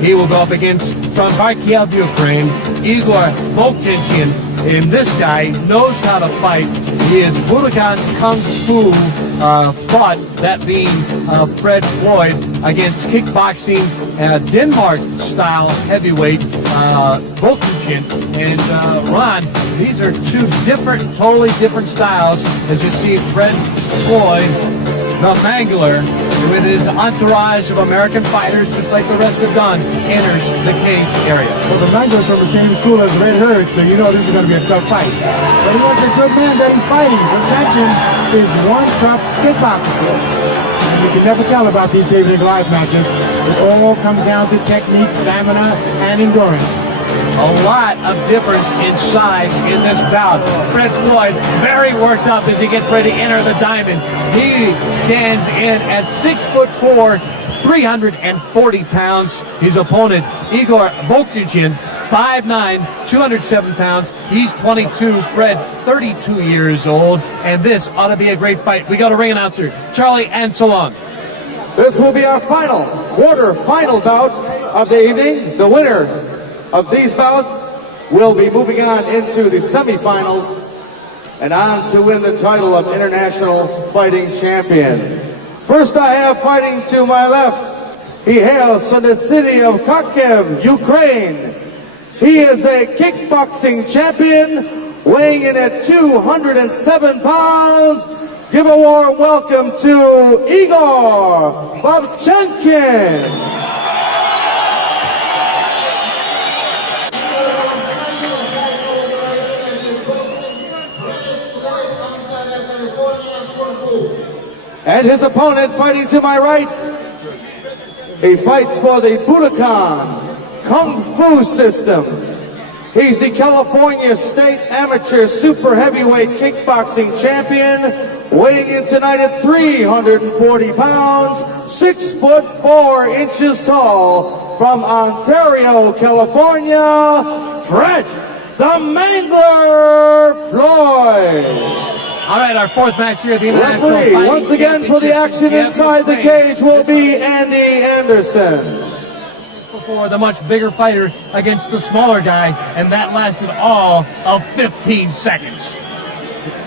He will go up against, from Kharkiv, Ukraine, Igor Vovchanchin. And this guy knows how to fight. He is Budokan Kung Fu fought, that being Fred Floyd, against kickboxing, Denmark-style heavyweight Vovchanchin. And Ron, these are two totally different styles. As you see, Fred Floyd, the Mangler, with his entourage of American fighters, just like the rest have done, enters the cage area. Well, the Mangler's from the same school as Red Herd, so you know this is going to be a tough fight. But he has a good man that he's fighting. Vovchanchin is one tough kickboxer. And you can never tell about these David and Goliath matches. It all comes down to technique, stamina, and endurance. A lot of difference in size in this bout. Fred Floyd very worked up as he gets ready to enter the diamond. He stands in at 6'4", 340 pounds. His opponent, Igor Vovchanchin, 5'9", 207 pounds. He's 22. Fred, 32 years old. And this ought to be a great fight. We got a ring announcer, Charlie Anselon. This will be our quarter-final bout of the evening. The winner of these bouts will be moving on into the semifinals and on to win the title of International Fighting Champion. First I have fighting to my left. He hails from the city of Kharkiv, Ukraine. He is a kickboxing champion, weighing in at 207 pounds. Give a warm welcome to Igor Vovchanchin. And his opponent fighting to my right, he fights for the Budokan Kung Fu system. He's the California State Amateur Super Heavyweight Kickboxing Champion, weighing in tonight at 340 pounds, 6'4" tall, from Ontario, California, Fred the Mangler Floyd. All right, our fourth match here at the International Referee, Fighting once again for the action inside the cage will be Andy Anderson. Before the much bigger fighter against the smaller guy, and that lasted all of 15 seconds.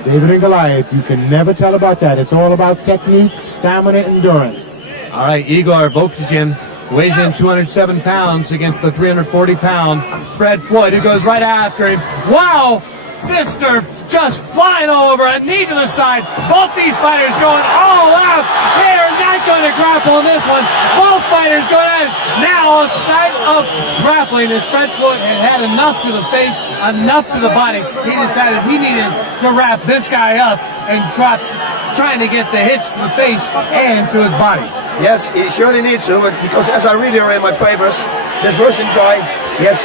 David and Goliath, you can never tell about that. It's all about technique, stamina, endurance. All right, Igor Vovchanchin weighs in 207 pounds against the 340-pound Fred Floyd, who goes right after him. Wow! Fister just flying all over, a knee to the side. Both these fighters going all out. They are not going to grapple in this one. Both fighters going at it. Now, a start of grappling as Fred Floyd had enough to the face, enough to the body. He decided he needed to wrap this guy up and trying to get the hits to the face and to his body. Yes, he surely needs to, because as I read here in my papers, this Russian guy, he has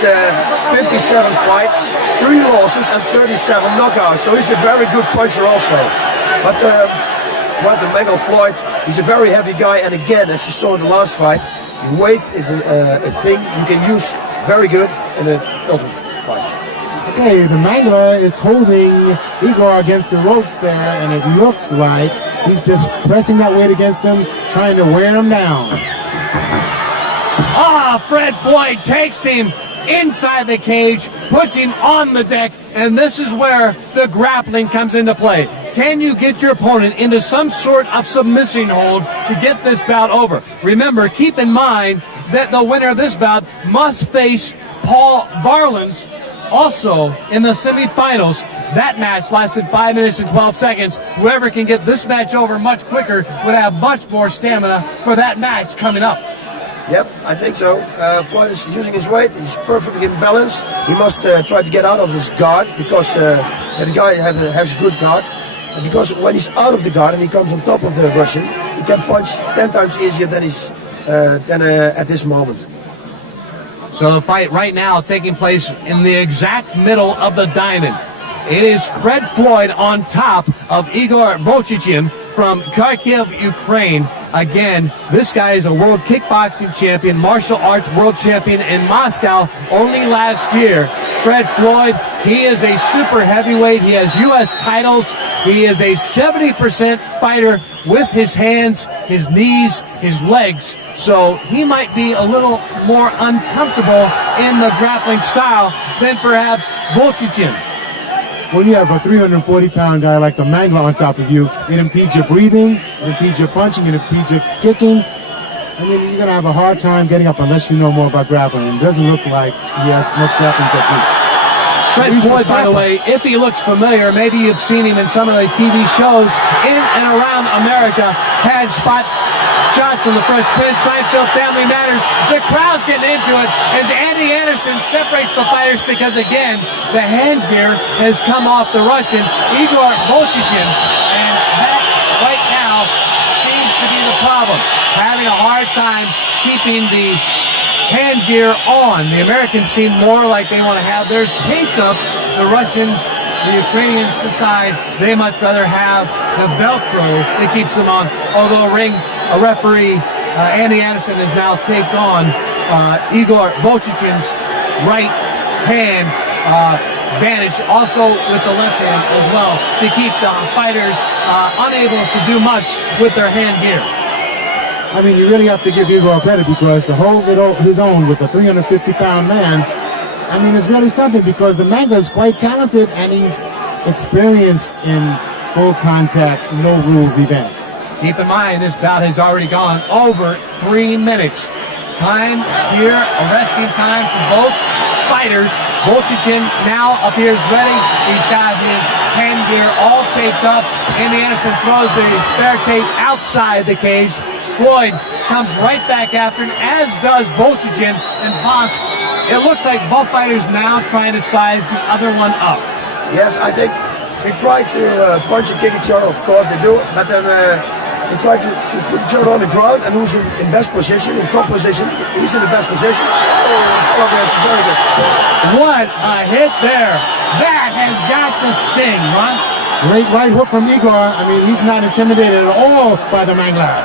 57 fights, 3 losses and 37 knockouts, so he's a very good puncher also. But Fred the Mangler Floyd, he's a very heavy guy, and again, as you saw in the last fight, weight is a thing you can use very good in an ultimate fight. Okay, the Mangler is holding Igor against the ropes there, and it looks like he's just pressing that weight against him, trying to wear him down. Fred Floyd takes him inside the cage, puts him on the deck, and this is where the grappling comes into play. Can you get your opponent into some sort of submission hold to get this bout over? Remember, keep in mind that the winner of this bout must face Paul Varlins also in the semifinals. That match lasted 5 minutes and 12 seconds. Whoever can get this match over much quicker would have much more stamina for that match coming up. Yep, I think so. Floyd is using his weight. He's perfectly in balance. He must try to get out of his guard, because the guy has good guard. And because when he's out of the guard and he comes on top of the Russian, he can punch 10 times easier than at this moment. So the fight right now taking place in the exact middle of the diamond. It is Fred Floyd on top of Igor Vovchanchin from Kharkiv, Ukraine. Again, this guy is a world kickboxing champion, martial arts world champion in Moscow only last year. Fred Floyd, he is a super heavyweight. He has U.S. titles. He is a 70% fighter with his hands, his knees, his legs. So he might be a little more uncomfortable in the grappling style than perhaps Vovchanchin. When you have a 340-pound guy like the Mangler on top of you, it impedes your breathing, it impedes your punching, it impedes your kicking. I mean, you're going to have a hard time getting up unless you know more about grappling. It doesn't look like he has much grappling technique. Fred Floyd, by the way, if he looks familiar, maybe you've seen him in some of the TV shows in and around America, had spot shots in the Fresh Prince, Seinfeld, Family Matters. The crowd's getting into it as Andy Anderson separates the fighters because, again, the hand gear has come off the Russian, Igor Vovchanchin, and that right now seems to be the problem. Having a hard time keeping the hand gear on. The Americans seem more like they want to have theirs taped up. The Russians, the Ukrainians decide they much rather have the Velcro that keeps them on. Although a referee, Andy Anderson, has now taken on Igor Vovchanchin's right hand advantage, also with the left hand as well, to keep the fighters unable to do much with their hand gear. I mean, you really have to give Igor credit because to hold it his own with a 350-pound man, I mean, it's really something because the Mangler is quite talented and he's experienced in full contact, no rules events. Keep in mind, this bout has already gone over 3 minutes. Time here, arresting time for both fighters. Vovchanchin now appears ready. He's got his hand gear all taped up. Andy Anderson throws the spare tape outside the cage. Floyd comes right back after him, as does Vovchanchin and Haas. It looks like both fighters now trying to size the other one up. Yes, I think they try to punch and kick each other, of course they do, but then they try to put each other on the ground, and who's in best position, in top position, he's in the best position. Oh, yes, very good. What a hit there. That has got to sting, Ron. Great right hook from Igor. I mean, he's not intimidated at all by the Mangler.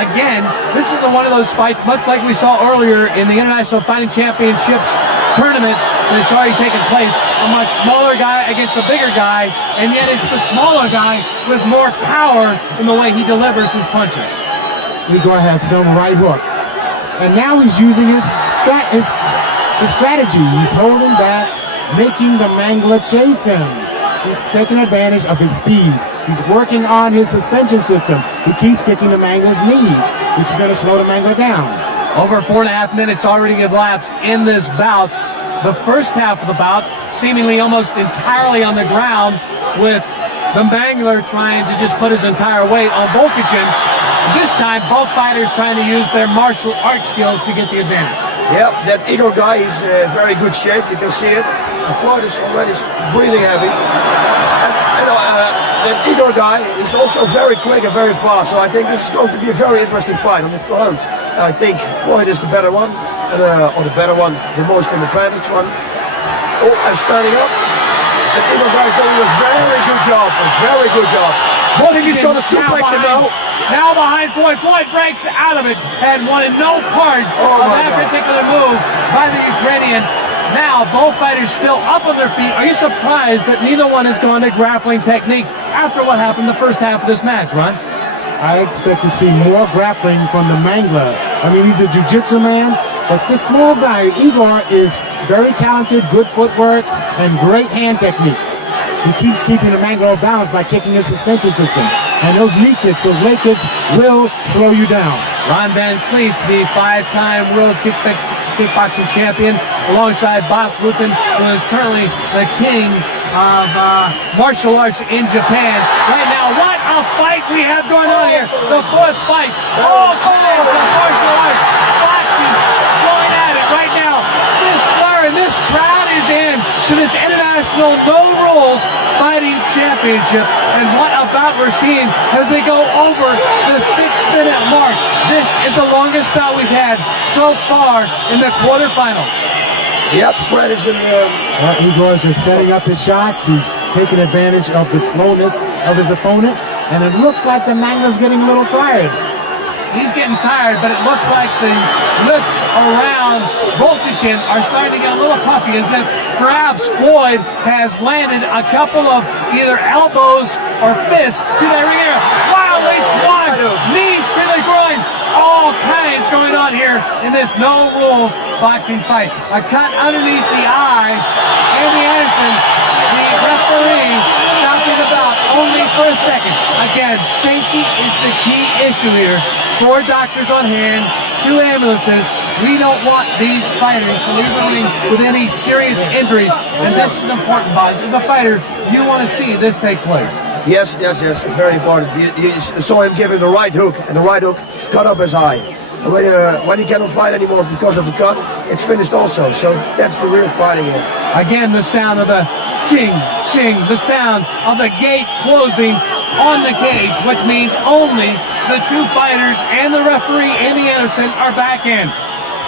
Again, this is one of those fights, much like we saw earlier in the International Fighting Championships tournament that's already taken place. A much smaller guy against a bigger guy, and yet it's the smaller guy with more power in the way he delivers his punches. Igor has some right hook. And now he's using his strategy. He's holding back, making the Mangler chase him. He's taking advantage of his speed. He's working on his suspension system. He keeps kicking the Mangler's knees, which is going to slow the Mangler down. Over 4.5 minutes already have elapsed in this bout. The first half of the bout seemingly almost entirely on the ground, with the Mangler trying to just put his entire weight on Vovchanchin. This time, both fighters trying to use their martial arts skills to get the advantage. Yep, that Igor guy is very good shape. You can see it. The Floyd is already breathing heavy. And that Igor guy is also very quick and very fast. So I think this is going to be a very interesting fight on the ground. I think Floyd is the better one, or the better one, the most advantage one. Oh, and standing up. The Igor guy is doing a very good job. A very good job. I think he's going to suplex him now. Now behind Floyd. Floyd breaks out of it and wanted no part of that particular move by the Ukrainian. Now both fighters still up on their feet. Are you surprised that neither one has gone to grappling techniques after what happened the first half of this match, Ron? I expect to see more grappling from the Mangler. I mean, he's a jiu-jitsu man, but this small guy, Igor, is very talented, good footwork, and great hand techniques. He keeps keeping the Mangler balanced by kicking his suspension system. And those knee kicks, those leg kicks, will slow you down. Ron Van Cleef, the 5-time world kickboxing champion, alongside Bas Rutten, who is currently the king of martial arts in Japan. Right now, what a fight we have going on here. The fourth fight. All kinds of martial arts. Boxing, going at it right now. This crowd is in to this international no rules fighting championship, and what about we're seeing as they go over the 6-minute mark. This is the longest bout we've had so far in the quarterfinals. Yep, Fred is in Igor is just setting up his shots. He's taking advantage of the slowness of his opponent, and it looks like the Mangler's getting a little tired. He's getting tired, but it looks like the lips around Vovchanchin are starting to get a little puffy, as if perhaps Floyd has landed a couple of either elbows or fists to their ear. Wildly swung, knees to the groin. all kinds going on here in this no rules boxing fight. A cut underneath the eye. Andy Anderson, the referee, stopping the bout only for a second. Again, safety is the key issue here. 4 doctors on hand, 2 ambulances. We don't want these fighters to leave the ring with any serious injuries, and this is important, Boz. As a fighter, you want to see this take place. Yes, very important. You saw him give him the right hook, and the right hook cut up his eye. And when he cannot fight anymore because of the cut, it's finished also. So that's the real fighting here. Again, the sound of the ching, ching, the sound of the gate closing on the cage, which means only the 2 fighters and the referee, Andy Anderson, are back in.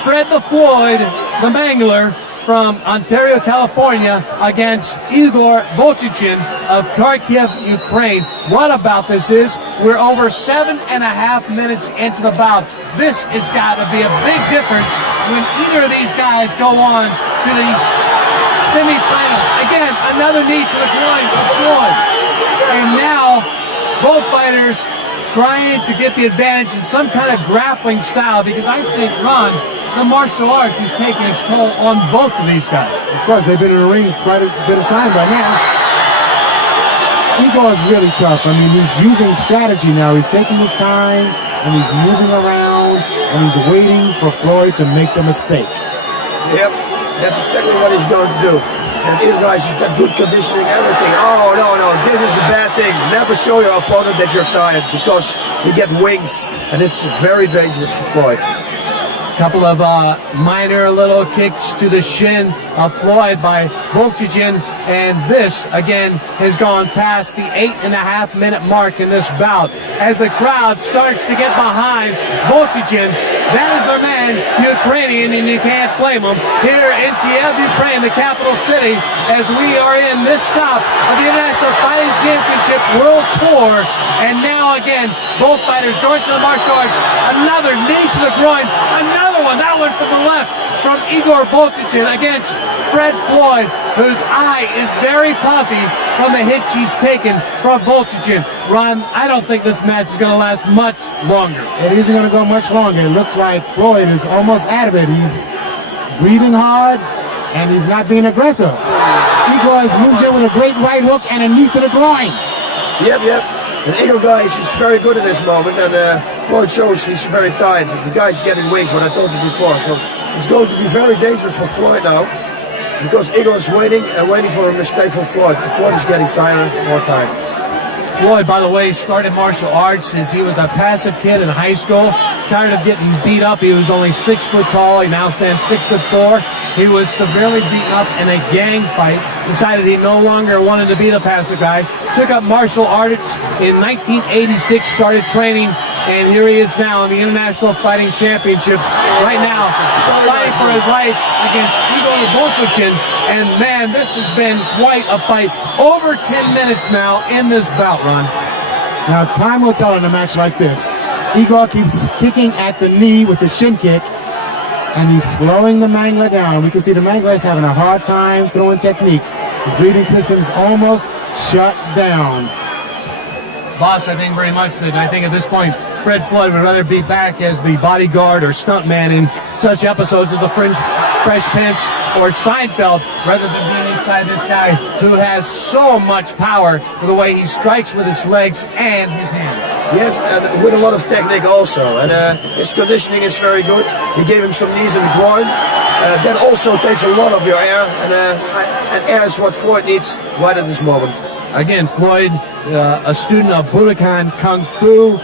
Fred the Floyd, the Mangler from Ontario, California, against Igor Vovchanchin of Kharkiv, Ukraine. What about this is, we're over 7.5 minutes into the bout. This has got to be a big difference when either of these guys go on to the semifinal. Again, another knee to the groin of Floyd. And now, both fighters trying to get the advantage in some kind of grappling style, because I think, Ron, the martial arts is taking its toll on both of these guys. Of course, they've been in the ring quite a bit of time by now. Igor is really tough. I mean, he's using strategy now. He's taking his time, and he's moving around, and he's waiting for Floyd to make the mistake. Yep, that's exactly what he's going to do. And you guys got good conditioning, everything. Oh, no, this is a bad thing. Never show your opponent that you're tired, because you get wings, and it's very dangerous for Floyd. Couple of minor little kicks to the shin of Floyd by Vovchanchin, and this again has gone past the 8.5 minute mark in this bout. As the crowd starts to get behind Vovchanchin, that is their man, Ukrainian, and you can't blame him. Here in Kiev, Ukraine, the capital city, as we are in this stop of the International Fighting Championship World Tour, and now again, both fighters going to the martial arts. Another knee to the groin, another one, that one from the left, from Igor Vovchanchin against Fred Floyd, whose eye is very puffy from the hits he's taken from Vovchanchin. Ron, I don't think this match is going to last much longer. It isn't going to go much longer. It looks like Floyd is almost out of it. He's breathing hard, and he's not being aggressive. Igor has moved in with a great right hook and a knee to the groin. Yep. And Igor guy is just very good at this moment, and Floyd shows he's very tired. The guy's getting wings, what I told you before. So it's going to be very dangerous for Floyd now, because Igor is waiting for a mistake from Floyd. Floyd is getting tired, more tired. Floyd, by the way, started martial arts since he was a passive kid in high school. Tired of getting beat up. He was only 6 foot tall. He now stands 6'4". He was severely beaten up in a gang fight. Decided he no longer wanted to be the passive guy. Took up martial arts in 1986. Started training, and here he is now in the International Fighting Championships. Right now, fighting for his life against Igor Vovchanchin. And man, this has been quite a fight. Over 10 minutes now in this bout, Ron. Now, time will tell in a match like this. Igor keeps kicking at the knee with the shin kick, and he's slowing the Mangler down. We can see the Mangler is having a hard time throwing technique. His breathing system's almost shut down. Boss, I think very much that I think at this point, Fred Floyd would rather be back as the bodyguard or stuntman in such episodes of The Fresh Prince or Seinfeld, rather than being inside this guy who has so much power with the way he strikes with his legs and his hands. Yes, and with a lot of technique also, and his conditioning is very good. He gave him some knees in the groin. That also takes a lot of your air, and air is what Floyd needs right at this moment. Again, Floyd, a student of Budokan Kung Fu.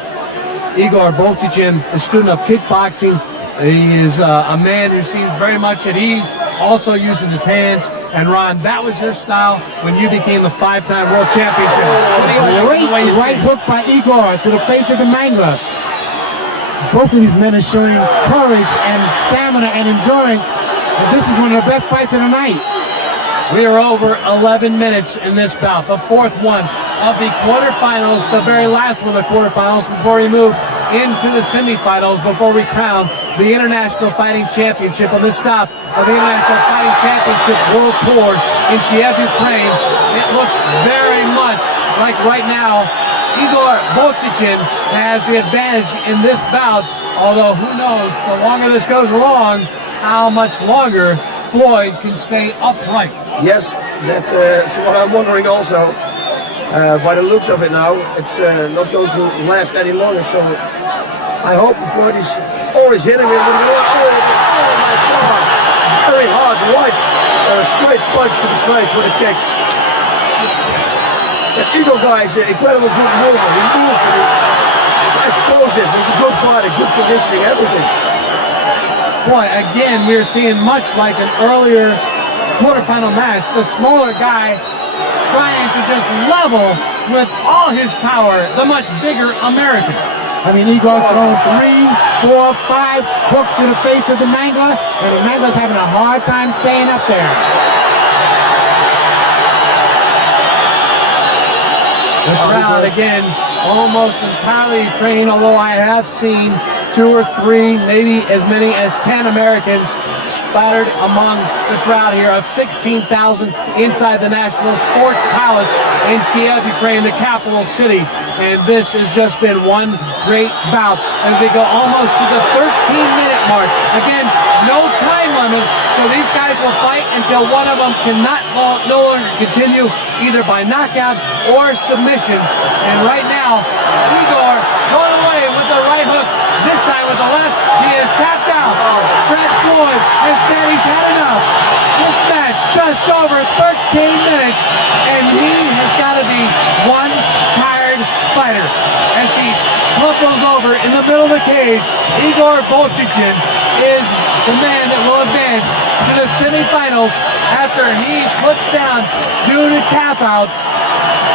Igor Vovchanchin, a student of kickboxing. He is a man who seems very much at ease, also using his hands. And Ron, that was your style when you became the 5-time world championship. Great right hook by Igor to the face of the Mangler. Both of these men are showing courage and stamina and endurance. And this is one of the best fights of the night. We are over 11 minutes in this bout, the 4th one of the quarterfinals, the very last one of the quarterfinals before we move into the semifinals, before we crown the International Fighting Championship on this stop of the International Fighting Championship World Tour in Kiev, Ukraine. It looks very much like right now Igor Vovchanchin has the advantage in this bout, although who knows, the longer this goes along, how much longer Floyd can stay upright. Yes, that's what I'm wondering also. By the looks of it now, it's not going to last any longer, so I hope Floyd is always hitting him with oh my God, very hard, right, straight punch to the face with a kick. That Igor guy is an incredible good mover. He moves, he's explosive, he's a good fighter, good conditioning, everything. Boy, again, we're seeing much like an earlier quarterfinal match. The smaller guy trying to just level with all his power the much bigger American. I mean, Igor's thrown 3, 4, 5 hooks to the face of the Mangler, and the Mangler's having a hard time staying up there. The crowd, again, almost entirely Ukraine, although I have seen 2 or 3, maybe as many as 10 Americans splattered among the crowd here of 16,000 inside the National Sports Palace in Kiev, Ukraine, the capital city. And this has just been one great bout. And we go almost to the 13-minute mark. Again, no time limit, so these guys will fight until one of them cannot no longer continue, either by knockout or submission. And right now, Igor going away with the right hooks, this time with the left. He is tapped out. Fred Floyd has said he's had enough. This match just over 13 minutes, and he has got to be one tired fighter. As he crumples over in the middle of the cage, Igor Vovchanchin is the man that will advance to the semifinals after he puts down, due to tap out,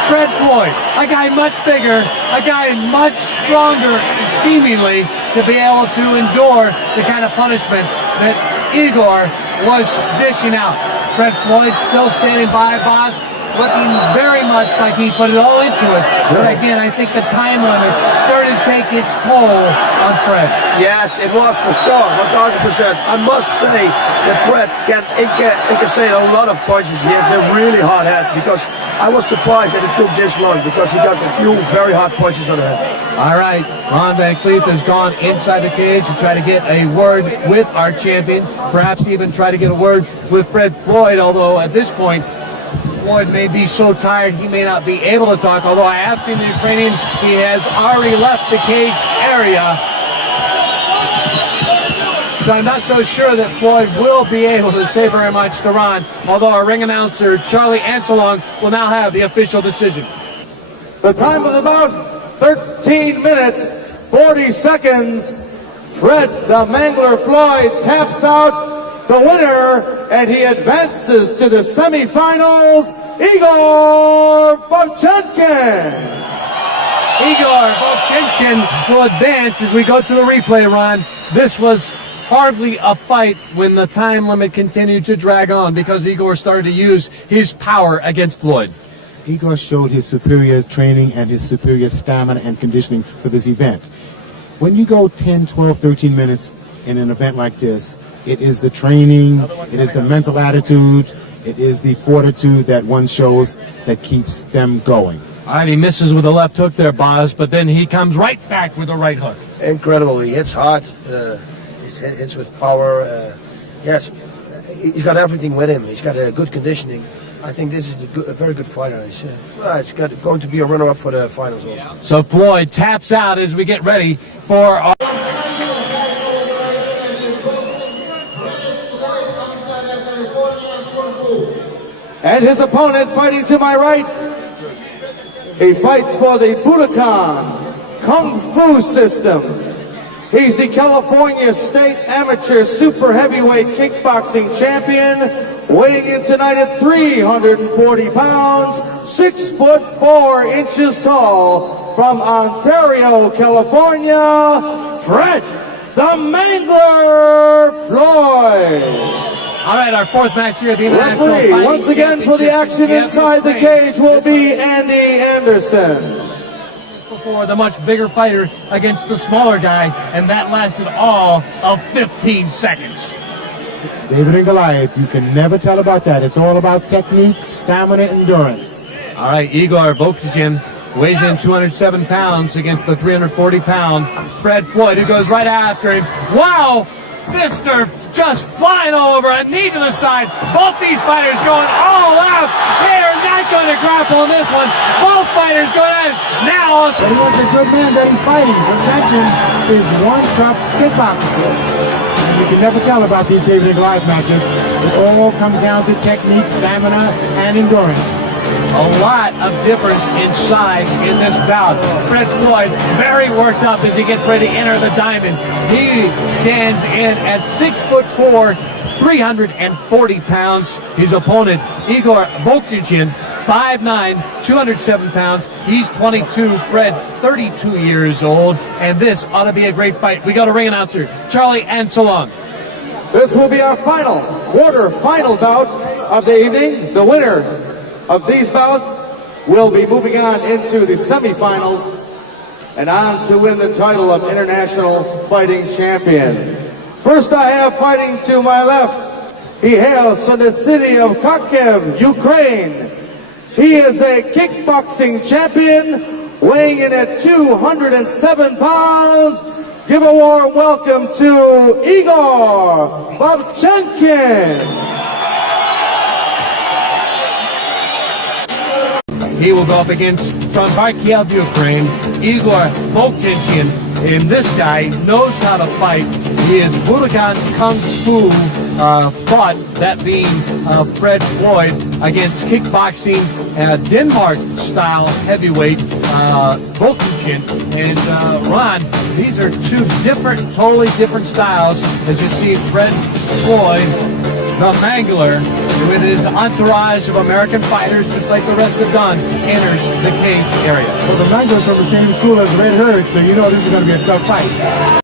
Fred Floyd, a guy much bigger, a guy much stronger, seemingly, to be able to endure the kind of punishment that Igor was dishing out. Fred Floyd still standing by, boss, looking very much like he put it all into it. But again, I think the time limit started to take its toll on Fred. Yes, it was for sure, 1,000%. I must say that Fred can incassate a lot of punches. He has a really hard head, because I was surprised that it took this long, because he got a few very hard punches on the head. All right, Ron Van Cleef has gone inside the cage to try to get a word with our champion, perhaps even try to get a word with Fred Floyd, although at this point, Floyd may be so tired he may not be able to talk, although I have seen the Ukrainian, he has already left the cage area. So I'm not so sure that Floyd will be able to say very much to Ron, although our ring announcer, Charlie Anselong, will now have the official decision. The time of the bout, 13 minutes, 40 seconds. Fred the Mangler Floyd taps out the winner, and he advances to the semifinals, Igor Vovchanchin. Igor Vovchanchin will advance as we go to the replay, Ron. This was hardly a fight when the time limit continued to drag on, because Igor started to use his power against Floyd. Igor showed his superior training and his superior stamina and conditioning for this event. When you go 10, 12, 13 minutes in an event like this, it is the training, it is the mental attitude, it is the fortitude that one shows that keeps them going. All right, he misses with a left hook there, Boz, but then he comes right back with a right hook. Incredible. He hits hard. He hits with power. Yes, he's got everything with him. He's got a good conditioning. I think this is a very good fighter. It's going to be a runner-up for the finals also. So Floyd taps out as we get ready for our... And his opponent fighting to my right, he fights for the Budokan Kung Fu system. He's the California State Amateur Super Heavyweight Kickboxing Champion, weighing in tonight at 340 pounds, 6'4" tall, from Ontario, California, Fred the Mangler Floyd. All right, our fourth match here at the International Referee, Fighting once again for the action inside the cage will be Andy Anderson. Before the much bigger fighter against the smaller guy, and that lasted all of 15 seconds. David and Goliath, you can never tell about that. It's all about technique, stamina, endurance. All right, Igor Vovchanchin weighs in 207 pounds against the 340-pound Fred Floyd, who goes right after him. Wow! Fister just flying all over, a knee to the side. Both these fighters going all out. They are not going to grapple in this one. Both fighters going out now. But he was a good man that he's fighting. Vovchanchin is one tough kickboxer. And you can never tell about these David and Goliath matches. It all comes down to technique, stamina, and endurance. A lot of difference in size in this bout. Fred Floyd very worked up as he gets ready to enter the diamond. He stands in at 6'4", 340 pounds. His opponent, Igor Vovchanchin, 5'9", 207 pounds. He's 22, Fred 32 years old, and this ought to be a great fight. We got a ring announcer, Charlie Anselon. This will be our quarter-final bout of the evening. The winner of these bouts will be moving on into the semifinals and on to win the title of International Fighting Champion. First I have fighting to my left. He hails from the city of Kharkiv, Ukraine. He is a kickboxing champion weighing in at 207 pounds. Give a warm welcome to Igor Vovchanchin. He will go up against, from Kharkiv, Ukraine, Igor Vovchanchin. And this guy knows how to fight. He is Budokan Kung Fu fought, that being Fred Floyd, against kickboxing, Denmark-style heavyweight Vovchanchin. And Ron, these are two totally different styles. As you see, Fred Floyd, the Mangler, with his entourage of American fighters, just like the rest of Don, enters the cage area. Well, the Mangler's from the same school as Red Herd, so you know this is going to be a tough fight.